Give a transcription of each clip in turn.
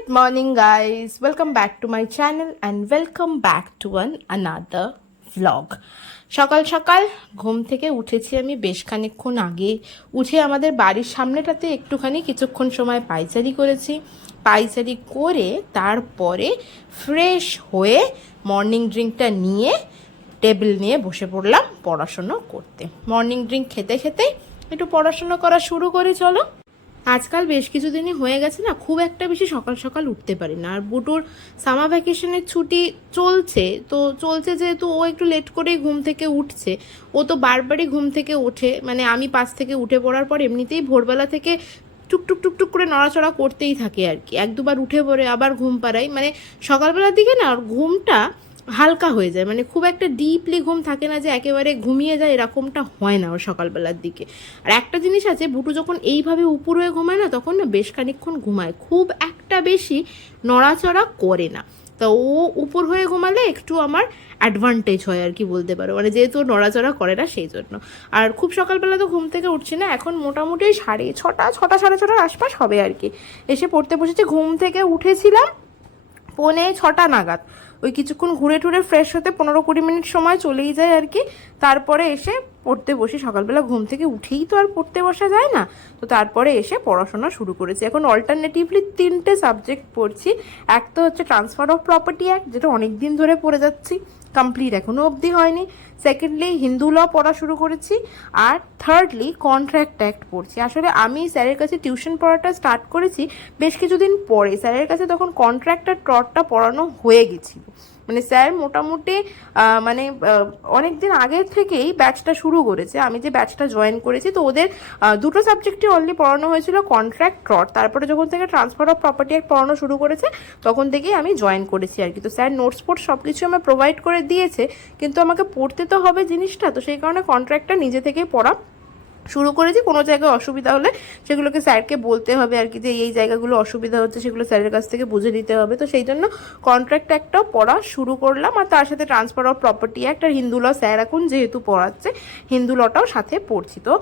Good morning guys, welcome back to my channel and welcome back to another vlog. সকাল সকাল ঘুম থেকে উঠেছি আমি বেশ খানিকক্ষণ আগে। উঠে আমাদের বাড়ির সামনেটাতে একটুখানি কিছুক্ষণ সময় পায়চারি করেছি। পায়চারি করে তারপরে ফ্রেশ হয়ে মর্নিং ড্রিঙ্কটা নিয়ে টেবিল নিয়ে বসে পড়লাম পড়াশুনো করতে। মর্নিং ড্রিঙ্ক খেতে খেতে একটু পড়াশুনো করা শুরু করি। চলো, আজকাল বেশ কিছুদিনই হয়ে গেছে না, খুব একটা বেশি সকাল সকাল উঠতে পারি না। আর বুটুর সামার ভ্যাকেশনের ছুটি চলছে যেহেতু ও একটু লেট করেই ঘুম থেকে উঠছে। ও তো বারবারই ঘুম থেকে ওঠে, মানে আমি 5 থেকে উঠে পড়ার পর এমনিতেই ভোরবেলা থেকে টুকটুক টুকটুক করে নড়াচড়া করতেই থাকে আর কি। 1-2বার উঠে পড়ে আবার ঘুম পাড়াই, মানে সকালবেলার দিকে না ওর ঘুমটা হালকা হয়ে যায়, মানে খুব একটা ডিপলি ঘুম থাকে না যে একেবারে ঘুমিয়ে যায়, এরকমটা হয় না ওর সকালবেলার দিকে। আর একটা জিনিস আছে, বুটু যখন এইভাবে উপর হয়ে ঘুমায় না তখন না বেশ খানিকক্ষণ ঘুমায়, খুব একটা বেশি নড়াচড়া করে না। তো ও উপর হয়ে ঘুমালে একটু আমার অ্যাডভান্টেজ হয় আর কি বলতে পারো, মানে যেহেতু নড়াচড়া করে না সেই জন্য। আর খুব সকালবেলা তো ঘুম থেকে উঠছি না, এখন মোটামুটি 6:30 সাড়ে 6টার আশপাশ হবে আর কি। এসে পড়তে বসেছি। ঘুম থেকে উঠেছিলাম 6:45 নাগাদ। ওই কিছুক্ষণ ঘুরে টুরে ফ্রেশ হতে 15-20 মিনিট সময় চলেই যায় আর কি। তারপরে এসে পড়তে বসি। সকালবেলা ঘুম থেকে উঠেই তো আর পড়তে বসা যায় না, তো তারপরে এসে পড়াশোনা শুরু করেছি। এখন অল্টারনেটিভলি 3টে সাবজেক্ট পড়ছি। এক তো হচ্ছে ট্রান্সফার অফ প্রপার্টি অ্যাক্ট, যেটা অনেক দিন ধরে পড়ে যাচ্ছি, কমপ্লিট এখনও অবধি হয়নি। সেকেন্ডলি হিন্দু ল পড়া শুরু করেছি। আর থার্ডলি কন্ট্রাক্ট অ্যাক্ট পড়ছি। আসলে আমি স্যারের কাছে টিউশন পড়াটা স্টার্ট করেছি বেশ কিছুদিন পরে। স্যারের কাছে তখন কন্ট্রাক্ট আর ট্রটটা পড়ানো হয়ে গেছিল, মানে স্যার মোটামুটি অনেক দিন আগের থেকেই ব্যাচটা শুরু করেছে। আমি যে ব্যাচটা জয়েন করেছি তো ওদের 2টো সাবজেক্টই অনলি পড়ানো হয়েছিল, কন্ট্রাক্ট ট্রট। তারপরে যখন থেকে ট্রান্সফার অফ প্রপার্টি অ্যাক্ট পড়ানো শুরু করেছে তখন থেকেই আমি জয়েন করেছি আর কি। তো স্যার নোটস সব কিছু আমার প্রোভাইড করে দিয়েছে, কিন্তু আমাকে পড়তে তো হবে জিনিসটা, তো সেই কারণে কন্ট্রাক্টটা নিজে থেকেই পড়া শুরু করেছি। কোনো জায়গায় অসুবিধা হলে সেগুলোকে স্যারকে বলতে হবে আর কি, যে এই জায়গাগুলো অসুবিধা হচ্ছে, সেগুলো স্যারের কাছ থেকে বুঝে নিতে হবে। তো সেই জন্য কন্ট্রাক্ট একটাও পড়া শুরু করলাম, আর তার সাথে ট্রান্সফার অফ প্রপার্টি অ্যাক্ট আর হিন্দু ল স্যার এখন যেহেতু পড়াচ্ছে হিন্দু লটাও সাথে পড়ছি। তো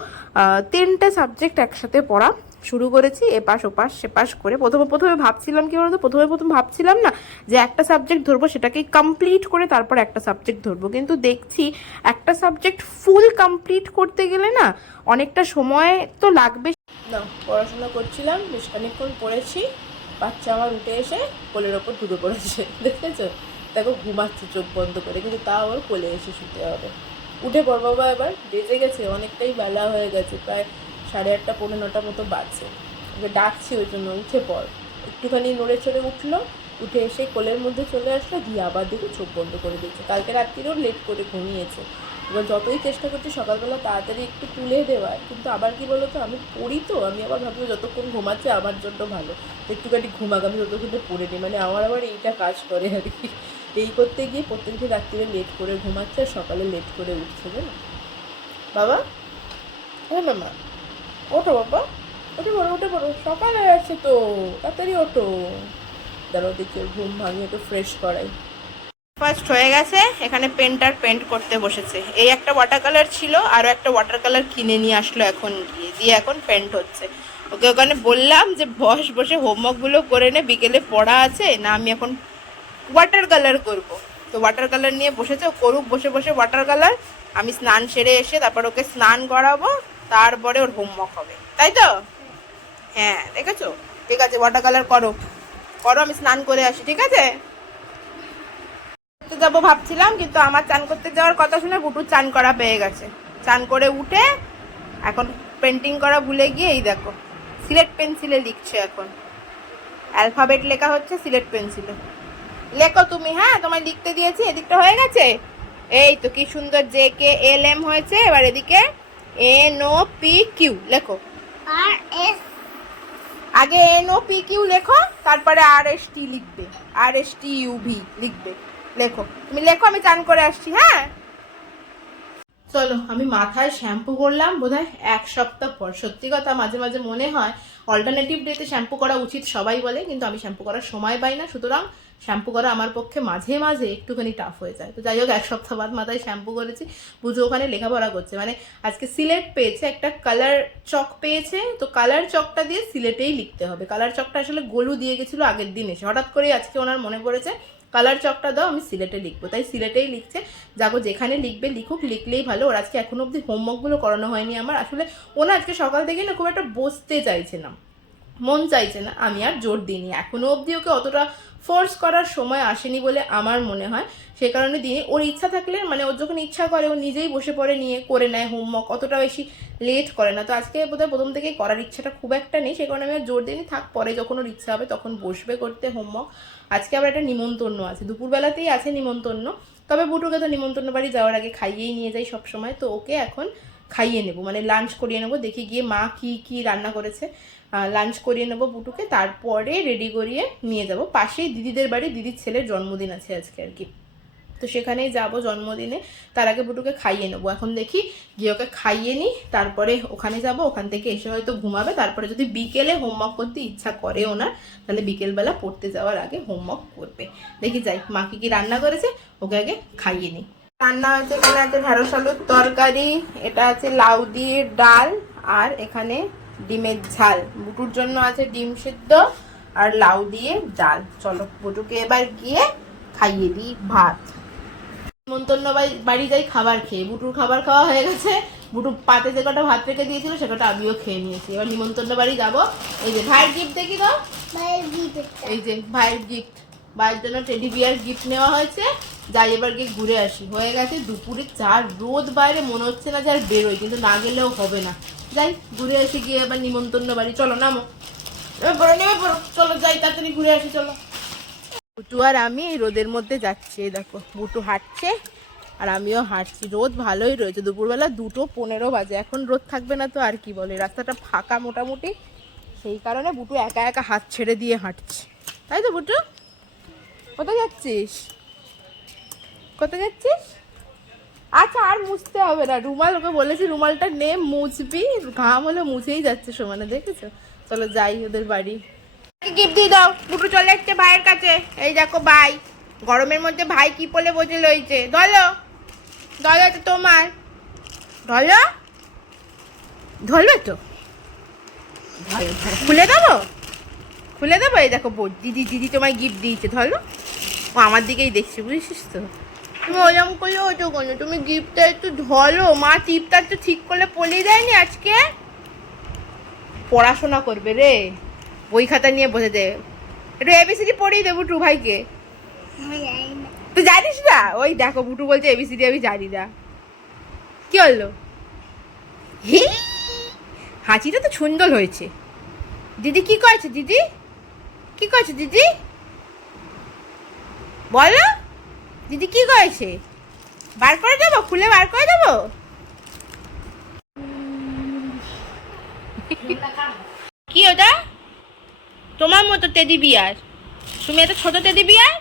3টে সাবজেক্ট একসাথে পড়া শুরু করেছি, এপাশ ওপাশ সেপাশ করে। প্রথমে ভাবছিলাম কি বলতো, প্রথম ভাবছিলাম না যে একটা সাবজেক্ট ধরবো, সেটাকে কমপ্লিট করে তারপর একটা সাবজেক্ট ধরবো, কিন্তু দেখছি একটা সাবজেক্ট ফুল কমপ্লিট করতে গেলে না অনেকটা সময় তো লাগবে না। পড়াশোনা করছিলাম, বেশ খানিকক্ষণ পড়েছি, বাচ্চা আমার উঠে এসে কোলের ওপর ঢুকে পড়েছে, দেখেছো? দেখো ঘুমাচ্ছে চোখ বন্ধ করে, কিন্তু তাও ওর কোলে এসে শুতে হবে। উঠে পড় বাবা, এবার বেজে গেছে, অনেকটাই বেলা হয়ে গেছে, প্রায় 8:30 9:30 মতো বাজছে। ওকে ডাকছি ওই জন্য, উঠে পড়। একটুখানি নড়ে চড়ে উঠলো, উঠে এসে কোলের মধ্যে চলে আসলো, দিয়ে আবার দেখে চোখ বন্ধ করে দিয়েছে। কালকে রাত্রিরেও লেট করে ঘুমিয়েছে। এবার যতই চেষ্টা করছি সকালবেলা তাড়াতাড়ি একটু তুলে দেওয়ার, কিন্তু আবার কি বলো তো, আমি পড়ি তো, আমি আবার ভাবি যতক্ষণ ঘুমাচ্ছে আমার জন্য ভালো, একটুখানি ঘুমাক, আমি যতক্ষণ পড়ে নিই, মানে আমার আবার এইটা কাজ করে আর কি। এই করতে গিয়ে প্রত্যেকদিন রাত্রিরে লেট করে ঘুমাচ্ছে আর সকালে লেট করে উঠছে। জানো বাবা, হ্যাঁ মামা, ওঠো বাবা, উঠে পড়ো, সকাল হয়ে যাচ্ছে তো, তাড়াতাড়ি ওঠো। দাঁড়াও দেখি ওর ঘুম ভাঙিয়ে একটু ফ্রেশ করাই। ফার্স্ট হয়ে গেছে, এখানে পেন্ট করতে বসেছে। এই একটা ওয়াটার কালার ছিল, আরও একটা ওয়াটার কালার কিনে নিয়ে আসলো এখন, দিয়ে এখন পেন্ট হচ্ছে। ওকে ওখানে বললাম যে বসে হোমওয়ার্কগুলো করে নে, বিকেলে পড়া আছে না, আমি এখন ওয়াটার কালার করব। তো ওয়াটার কালার নিয়ে বসেছে, ও করুক বসে বসে ওয়াটার কালার। আমি স্নান সেরে এসে তারপর ওকে স্নান করাবো, তারপরে ওর হোমওয়ার্ক হবে, তাই তো? হ্যাঁ দেখেছো, ঠিক আছে, ওয়াটার কালার করো, আমি স্নান করে আসি, ঠিক আছে? যাবো ভাবছিলাম, কিন্তু আমার চান করতে যাওয়ার কথা শুনে বুটুর চান করা পেয়ে গেছে। চান করে উঠে এখন পেন্টিং করা ভুলে গিয়ে এই দেখো সিলেট পেন্সিলে লিখছে। এখন অ্যালফাবেট লেখা হচ্ছে সিলেট পেন্সিলে। লেখো তুমি, হ্যাঁ তোমায় লিখতে দিয়েছি। এদিকটা হয়ে গেছে, এই তো কি সুন্দর JKLM হয়েছে। এবার এদিকে NOPQ লেখো। আগে NOPQ লেখো, তারপরে RST লিখবে, RSTUV লিখবে। লেখো, তুমি লেখো, আমি চান করে আসছি। হ্যাঁ চলো, আমি মাথায় শ্যাম্পু করলাম বোধহয় 1 সপ্তাহ পর। সত্যি কথা, মাঝে মাঝে মনে হয় অল্টারনেটিভ ডেতে শ্যাম্পু করা উচিত সবাই বলে, কিন্তু আমি শ্যাম্পু করার সময় পাই না, সুতরাং শ্যাম্পু করা আমার পক্ষে মাঝে মাঝে একটুখানি টাফ হয়ে যায়। তো যাই হোক, এক সপ্তাহ বাদ মাথায় শ্যাম্পু করেছি। বুঝো ওখানে লেখাপড়া করছে, মানে আজকে সিলেট পেয়েছে, একটা কালার চক পেয়েছে, তো কালার চকটা দিয়ে সিলেটেই লিখতে হবে। কালার চকটা আসলে গোলু দিয়ে গেছিলো আগের দিন এসে, হঠাৎ করেই আজকে ওনার মনে পড়েছে কালার চকটা দাও, আমি সিলেটে লিখবো, তাই সিলেটেই লিখছে। যাগো যেখানে লিখবে লিখুক, লিখলেই ভালো। ওর আজকে এখনো অবধি হোমওয়ার্কগুলো করানো হয়নি আমার। আসলে ওনা আজকে সকাল থেকে না খুব একটা বসতে চাইছে না, মন চাইছে না। আমি আর জোর দিইনি, এখনো অবধি ওকে অতটা ফোর্স করার সময় আসেনি বলে আমার মনে হয়, সে কারণে দিনে ওর ইচ্ছা থাকলে, মানে ওর যখন ইচ্ছা করে ও নিজেই বসে পড়ে নিয়ে করে নেয় হোমওয়ার্ক, অতটা বেশি লেট করে না। তো আজকে বোধহয় প্রথম থেকেই করার ইচ্ছাটা খুব একটা নেই, সে কারণে আমি আর জোর দিইনি, থাক পরে যখন ওর ইচ্ছা হবে তখন বসবে করতে হোমওয়ার্ক। আজকে আবার একটা নিমন্ত্রণ আছে, দুপুরবেলাতেই আছে নিমন্ত্রণ। তবে বুটুকে তো নিমন্ত্রণ বাড়ি যাওয়ার আগে খাইয়েই নিয়ে যাই সব সময়, তো ওকে এখন খাইয়ে নেবো, মানে লাঞ্চ করিয়ে নেবো। দেখি গিয়ে মা কি কি রান্না করেছে, লাঞ্চ করিয়ে নেবো বুটুকে, তারপরে রেডি করিয়ে নিয়ে যাব পাশেই দিদিদের বাড়ি। দিদির ছেলের জন্মদিন আছে আজকে আর কি, তো সেখানেই যাব জন্মদিনে। তার আগে বুটুকে খাইয়ে নেবো। এখন দেখি গিয়ে ওকে খাইয়ে নিই, তারপরে ওখানে যাব। ওখান থেকে এসে হয়তো ঘুমাবে, তারপরে যদি বিকেলে হোমওয়ার্ক করতে ইচ্ছা করে ওনার, তাহলে বিকেলবেলা পড়তে যাওয়ার আগে হোমওয়ার্ক করবে। দেখি যাই মা কি কি রান্না করেছে, ওকে আগে খাইয়ে নিই। রান্না হয়েছে, এখানে আছে ঢেঁড়স আলুর তরকারি, এটা আছে লাউ দিয়ে ডাল, আর এখানে ডিমের ঝাল। বুটুর জন্য আছে ডিম সিদ্ধ আর লাউ দিয়ে ডাল। চলো বুটুকে এবার গিয়ে খাইয়ে দিই ভাত। নিমন্ত্রণ বাড়ি যাই খাবার খেয়ে, বুটুর খাবার খাওয়া হয়ে গেছে। বুটু পাতে যে কটা ভাত রেখে দিয়েছিল সে কটা আমিও খেয়ে নিয়েছি। এবার নিমন্ত্রণ বাড়ি যাবো। এই যে ভাইয়ের গিফট দেখি তো, এই যে ভাইয়ের গিফট, ভাইয়ের জন্য টেডি বিয়ার গিফট নেওয়া হয়েছে। যাই এবার গিয়ে ঘুরে আসি। হয়ে গেছে দুপুরে 4 রোদ বাইরে, মনে হচ্ছে না যে আর বেরোই, কিন্তু না গেলেও হবে না। যাই ঘুরে আসি গিয়ে এবার নিমন্ত্রণ বাড়ি। চলো নামো, এবার নেমে পড়ো, চলো যাই তাড়াতাড়ি ঘুরে আসি চলো। বুটু আর আমি এই রোদের মধ্যে যাচ্ছি, দেখো বুটু হাঁটছে আর আমিও হাঁটছি। রোদ ভালোই রয়েছে, দুপুরবেলা 2:15 বাজে। এখন রোদ থাকবে না তো আর কি বলে, রাস্তাটা ফাঁকা মোটামুটি, সেই কারণে বুটু একা একা হাত ছেড়ে দিয়ে হাঁটছে, তাই তো বুটু? কোথায় যাচ্ছিস, কোথায় যাচ্ছিস? আচ্ছা আর মুছতে হবে না, রুমাল ওকে বলেছি রুমালটা নে মুছবি, ঘাম হলে মুছেই যাচ্ছে সমানে, দেখেছো? চলো যাই ওদের বাড়ি। গিফট দিয়ে দাও, বুটু চলে এসছে ভাইয়ের কাছে। এই দেখো ভাই, গরমের মধ্যে ভাই কি বলে বোঝে লইছে। ধরো ধরো, এটা তোমার, ধরো, ধরবে তো, খুলে দেবো, খুলে দেবো। এই দেখো দিদি, দিদি তোমায় গিফট দিয়েছে, ধরো। ও আমার দিকেই দেখছি, বুঝেছিস তো? তুমি ওরম করে ওঠো কোনো, তুমি গিফটটা একটু ধরো। মা টিপটা একটু ঠিক করলে পড়ে যায়নি আজকে। পড়াশোনা করবে রে, বই খাতা নিয়ে বসে দে, একটু এবিসিডি পড়িয়ে দেবো টু ভাইকে। তুই জানিস না? ওই দেখো বুটু বলছে এবিসিডি আমি জানি না। কি হলো? হাঁচিটা তো সুন্দর হয়েছে। দিদি কি করেছে? দিদি কি করেছে? দিদি বলো, দিদি কি করেছে? বার করে দেবো, খুলে বার করে দেবো। কি ওটা? তোমার মতো টেডি বিয়ার, তুমি একটা ছোট টেডি বিয়ার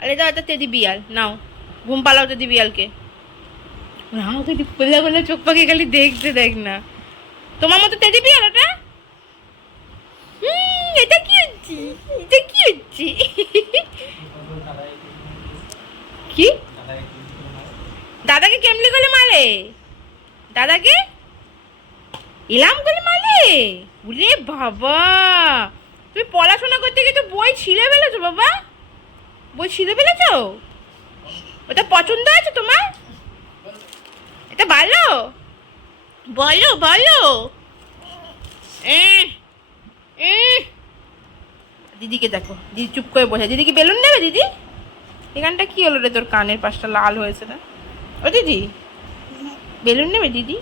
আর এটা একটা টেডি বিয়ার। নাও ঘুম পালাও টেডি বিয়ারকে। নাও তো খুলে খুলে চোখ পাখি খালি দেখতে, দেখ না। তোমার মতো টেডি বিয়ার ওটা। এটা কি হচ্ছে? এটা কি হচ্ছে? কি দাদাকে কেমলি করে মারে? দাদাকে এলাম করে মারে? উরে বাবা, তুমি পড়াশোনা করতে গিয়ে তো বই ছিঁড়ে ফেলেছো বাবা, বই ছিঁড়ে ফেলেছো। ওটা পছন্দ আছে তোমার? এটা ভালো, বলো বলো। দিদিকে দেখো, দিদি চুপ করে বসে। দিদি কি বেলুন নেবে? দিদি এখানটা কি হলো রে, তোর কানের পাশটা লাল হয়েছে না? ও দিদি বেলুন নেবে দিদি?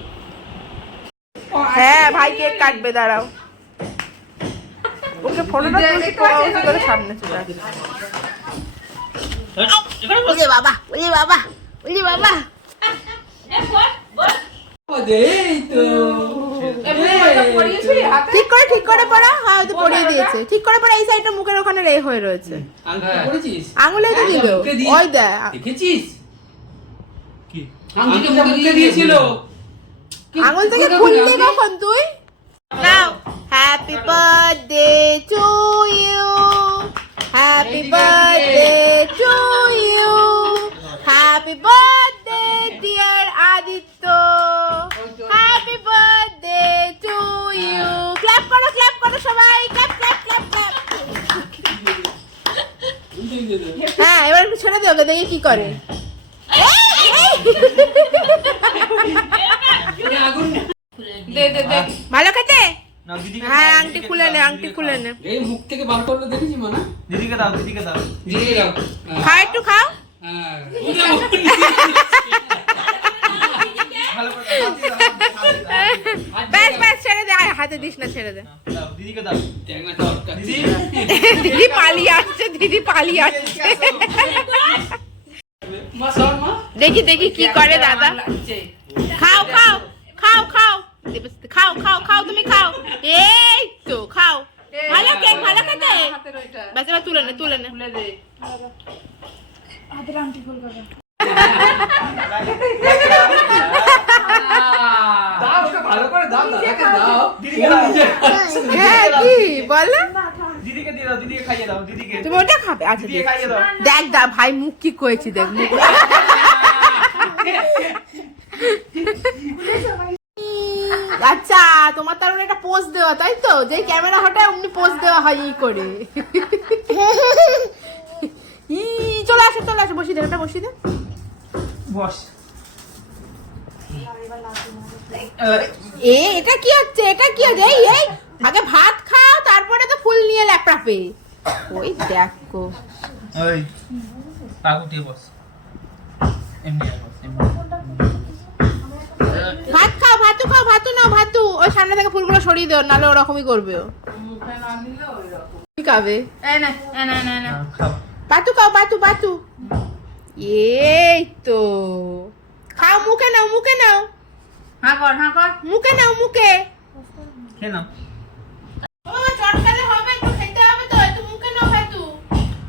হ্যাঁ ভাই কেক কাটবে, দাঁড়াও। ওকে ফটোটা তুলে সামনে চলে আসবে। ওরে বাবা, ওরে বাবা, ওরে বাবা। ঠিক করে পড়া। হ্যাঁ ওই তো পড়িয়ে দিয়েছে, ঠিক করে পড়া। এই সাইডটা মুখের ওখানে রে হয়ে রয়েছে। আঙুলে তো দিল, ওই দেখ দেখেছিস কি আঙুল থেকে খুললি কখন তুই? নাও Happy birthday to you. Happy birthday to you. Happy birthday dear Aditya. Happy birthday to you. Clap করো সবাই, clap clap clap clap. হ্যাঁ, এবার একটু ছেড়ে দিও, দেখি কি করে। দে দে দে, ভালো খেতে। হ্যাঁ, আংটি খুলে নে, আংটি খুলে নে। এই মুখ থেকে বার করলে দেখেছি মা না? দিদিকে দাও। খাও, একটু খাও। হ্যাঁ। ব্যাস ব্যাস, ছেড়ে দে, হাতে দিস না, ছেড়ে দে। দিদিকে দাও। দিদি পালিয়ে আসছে, দিদি পালিয়ে আসছে। দেখি দেখি কি করে দাদা। খাও খাও খাও খাও খাও খাও খাও, তুমি খাও। এই তো খাও, ভালো কেক, ভালো খেতে। বাস এবার তুলে নে, তুলে নে। ভালো করে দাও, দাদাকে দাও। হ্যাঁ, কি বলো? দিদিকে দিয়ে দাও, দিদিকে খাইয়ে দাও, দিদিকে। তুমি ওটা খাবে? আচ্ছা দিদিকে খাইয়ে দাও। দেখ দা ভাই, মুখ কি করেছি দেখ, মুখ। আচ্ছা, তোমার তার একটা পোজ দেওয়া, তাই তো? যে ক্যামেরা হটায় অমনি পোজ দেওয়া হয় এই করে। চলে আসো চলে আসো, বসিয়ে দে, এটা বসিয়ে দে। বস। এটা কি হচ্ছে? এটা কি হচ্ছে? এই এই আগে ভাত খাও, তারপরে তো ফুল নিয়ে ল্যাপটাপে। ওই দেখো, ওই কাকু দিয়ে বস। এমনি বস, এমনি। ভাত খাও, ভাতু খাও, ভাতু নাও, ভাতু। ওই সামনে থেকে ফুলগুলো সরিয়ে দাও, নাহলে ওরকমই করবে ও। কি খাবে? খাও। বাতু খাও, বাতু বাতু। এই তো খাও, মুখে নাও, মুখে নাও। হ্যাঁ কর, হ্যাঁ কর। মুখে নাও, মুখে। খেয়ে নাও। ও চটকালে হবে, একটু খেতে হবে তো, একটু মুখে নাও বাতু।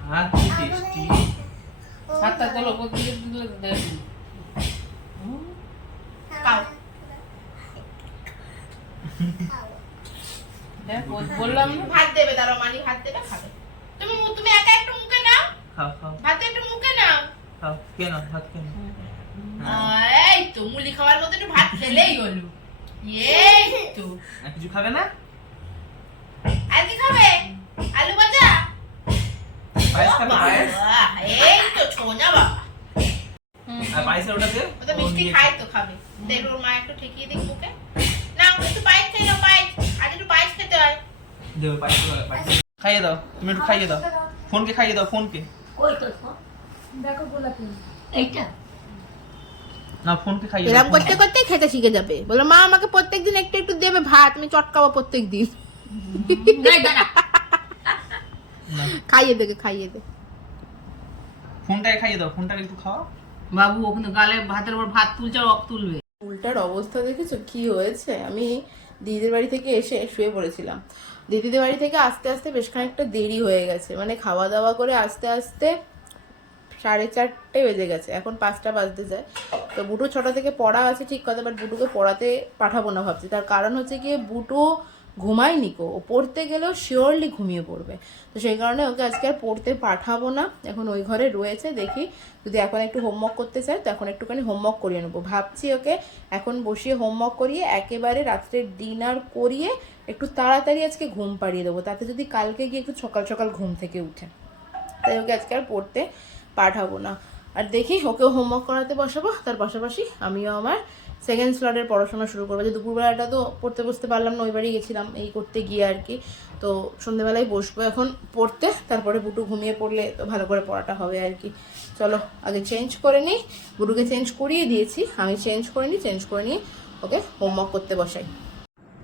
হ্যাঁ, কি টেস্টি। হাতটা তোলো, কোথায় দিলে দেখ। খাও। দেখ, বললাম না। ভাত দেবে, দাঁড়াও, মানি ভাত দেবে, খাবে। তুমি তুমি একা একটু মুখে নাও, খাও খাও ভাত একটু মুখে নাও। খাও, খেয়ে নাও, ভাত খেয়ে নাও। এই তো মুলি খাওয়ার মতো একটু ভাত খেলেই হলো। এই তো। আর কিছু খাবে না? আর কি খাবে? আলু ভাজা? পায়েস খাবে? পায়েস? বাহ, এই তো ছোনা বাবা। আর পায়েসের ওটা দে। ও তো মিষ্টি খায় তো, খাবে। দেখ ওর মা একটু ঠেকিয়ে দিক মুখে। না, একটু পায়েস খেয়ে নাও, পায়েস। আজ একটু পায়েস খেতে হয়। দেও পায়েস, পায়েস। খাইয়ে দাও, তুমি একটু খাইয়ে দাও। ফোনকে খাইয়ে দাও, ফোনকে। ওই তো দেখো গোলাপি। এইটা না, ফোনকে খাইয়ে দাও। এরকম করতে করতে খেতে শিখে যাবে। বলো মা আমাকে প্রত্যেকদিন একটু একটু দেবে ভাত, আমি চটকাবো প্রত্যেকদিন। খাইয়ে দে, খাইয়ে দে। ফোনটাকে খাইয়ে দাও, ফোনটাকে একটু খাও। বাবু ওখানে গালে ভাতের উপর ভাত তুলছে আর রক তুলবে। উল্টার অবস্থা দেখেছো কি হয়েছে? আমি দিদিদের বাড়ি থেকে এসে শুয়ে পড়েছিলাম। দিদিদের বাড়ি থেকে আস্তে আস্তে বেশ খানিকটা দেরি হয়ে গেছে, মানে খাওয়া দাওয়া করে আস্তে আস্তে 4:30 বেজে গেছে, এখন 5টা বাজতে যায়। তো বুটু 6টা থেকে পড়া আছে ঠিক কথা, বাট বুটুকে পড়াতে পাঠাবো না ভাবছি। তার কারণ হচ্ছে গিয়ে বুটু ঘুমায়নি কো, ও পড়তে গেলেও শিওরলি ঘুমিয়ে পড়বে। তো সেই কারণে ওকে আজকে আর পড়তে পাঠাবো না, এখন ওই ঘরে রয়েছে। দেখি যদি এখন একটু হোমওয়ার্ক করতে চায় তো এখন একটুখানি হোমওয়ার্ক করিয়ে নেবো ভাবছি। ওকে এখন বসিয়ে হোমওয়ার্ক করিয়ে একেবারে রাত্রে ডিনার করিয়ে একটু তাড়াতাড়ি আজকে ঘুম পাড়িয়ে দেবো, তাতে যদি কালকে গিয়ে একটু সকাল সকাল ঘুম থেকে উঠে। তাই ওকে আজকে আর পড়তে পাঠাবো না। আর দেখি ওকেও হোমওয়ার্ক করাতে বসাবো, তার পাশাপাশি আমিও আমার সেকেন্ড স্লটের পড়াশোনা শুরু করবো। যে দুপুরবেলাটা তো পড়তে বসতে পারলাম না, ওই বাড়ি গেছিলাম এই করতে গিয়ে আর কি। তো সন্ধ্যেবেলায় বসবো এখন পড়তে, তারপরে বুটু ঘুমিয়ে পড়লে তো ভালো করে পড়াটা হবে আর কি। চলো আগে চেঞ্জ করে নিই, বুটুকে চেঞ্জ করিয়ে দিয়েছি, আমি চেঞ্জ করে নিই, চেঞ্জ করে নিয়ে ওকে হোমওয়ার্ক করতে বসাই।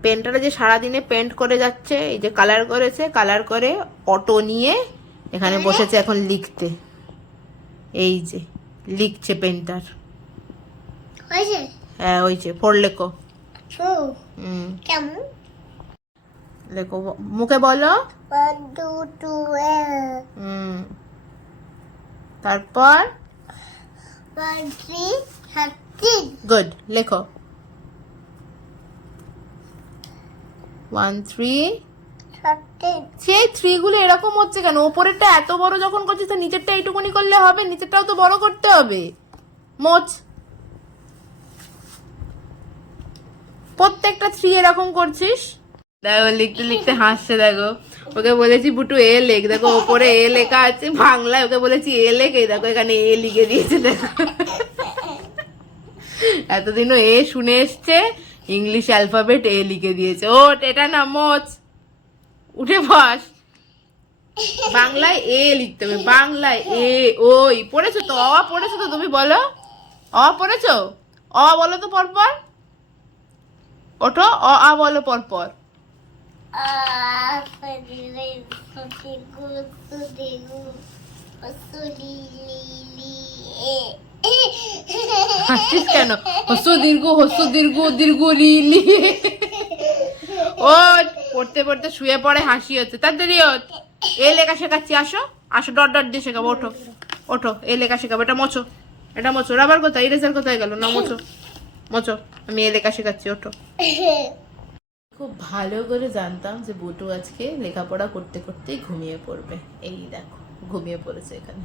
পেনটা যে সারাদিনে পেন্ট করে যাচ্ছে, এই যে কালার করেছে, কালার করে অটো নিয়ে এখানে বসেছে এখন লিখতে। এই যে লিখছে পেন্টার। হ্যাঁ হয়েছে, ফোর লেখো। কেমন লেখো, মুখে বলো। 1 2 2 তারপর 1 3 13 গুড, লেখো। 1 3 সত্যি সেই 3 গুলো এরকম হচ্ছে কেন? ওপরেরটা এত বড় যখন করছিস তো নিচেরটা এইটুকুনি করলে হবে, নিচেরটাও তো বড় করতে হবে। মোচ প্রত্যেকটা 3 এরকম করছিস। দেখো লিখতে লিখতে হাসছে, দেখো ওকে বলেছি বুটু এ লেখ, দেখো ওপরে এ লেখা আছে বাংলায়, ওকে বলেছি এ লেখ, এই দেখো এখানে এ লিখে দিয়েছে দেখো। এতদিনও এ শুনে এসছে, ইংলিশ অ্যালফাবেট এ লিখে দিয়েছে। ও এটা না মোচ, উঠে বস। বাংলায় এ লিখতে হবে, বাংলায় এ ওই। পড়েছো তো? অ পড়েছো তো? তুমি বলো অ পড়েছো? অ বলো তো পরপর, ওঠো অ আ বলো পরপর। হাসছিস কেন? হস্য দীর্ঘ দীর্ঘ লি লি। ও পড়তে পড়তে শুয়ে পড়ে, হাসি হচ্ছে। তাড়াতাড়ি এ লেখা শেখাচ্ছি, আসো আসো, ডট ডট দিয়ে শেখাবো। ওঠো ওঠো, এ লেখা শেখাবো। এটা মোছো, এটা মোছো। রাবার কোথায়? ইরেজার কোথায় গেল? না মোছো মোছো, আমি এ লেখা শেখাচ্ছি, ওঠো। খুব ভালো করে জানতাম যে বুটু আজকে লেখাপড়া করতে করতেই ঘুমিয়ে পড়বে। এই দেখো ঘুমিয়ে পড়েছে, এখানে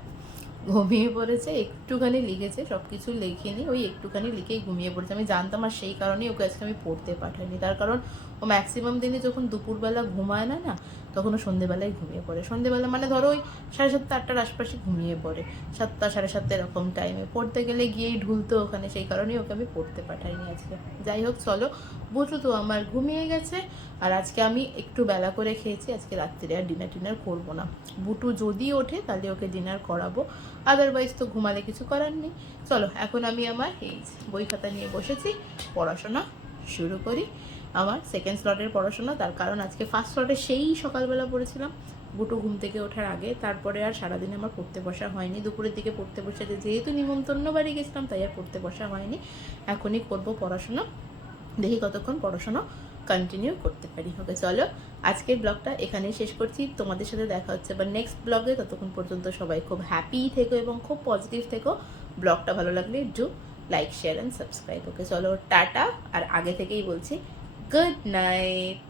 ঘুমিয়ে পড়েছে। একটুখানি লিখেছে, সব কিছু লেখেনি, ওই একটুখানি লিখেই ঘুমিয়ে পড়েছে। আমি জানতাম, আর সেই কারণেই ওকে আজকে আমি পড়তে পাঠাইনি। তার কারণ ও ম্যাক্সিমাম দিনে যখন দুপুরবেলা ঘুমায় না না, তখন ও সন্ধেবেলায় ঘুমিয়ে পড়ে। সন্ধেবেলা মানে ধরো ওই 7:30 8টার আশপাশে ঘুমিয়ে পড়ে, 7টা 7:30 এরকম টাইমে। পড়তে গেলে গিয়েই ঢুলতো ওখানে, সেই কারণেই ওকে আমি পড়তে পাঠাইনি আজকে। যাই হোক চলো, বুটু তো আমার ঘুমিয়ে গেছে, আর আজকে আমি একটু বেলা করে খেয়েছি। আজকে রাত্রিরে আর ডিনার করবো না। বুটু যদি ওঠে তাহলে ওকে ডিনার করাবো, আদারওয়াইজ তো ঘুমালে কিছু করার নেই। চলো এখন আমি আমার এই বই খাতা নিয়ে বসেছি, পড়াশোনা শুরু করি। আমার সেকেন্ড স্লটের পড়াশোনা, তার কারণ আজকে ফার্স্ট স্লটে সেই সকালবেলা পড়েছিলাম বুটু ঘুম থেকে ওঠার আগে। তারপরে আর সারাদিনে আমার পড়তে বসা হয়নি। দুপুরের দিকে পড়তে বসেছে, যেহেতু নিমন্ত্রণ বাড়ি গেছিলাম তাই আর পড়তে বসা হয়নি। এখনই করবো পড়াশোনা, দেখি কতক্ষণ পড়াশোনা কন্টিনিউ করতে পারি। ওকে চলো, আজকের ব্লগটা এখানেই শেষ করছি। তোমাদের সাথে দেখা হচ্ছে আবার নেক্সট ব্লগে। ততক্ষণ পর্যন্ত সবাই খুব হ্যাপি থেকো এবং খুব পজিটিভ থেকো। ব্লগটা ভালো লাগলে do like share and subscribe. Okay চলো টাটা, আর আগে থেকেই বলছি গুড নাইট।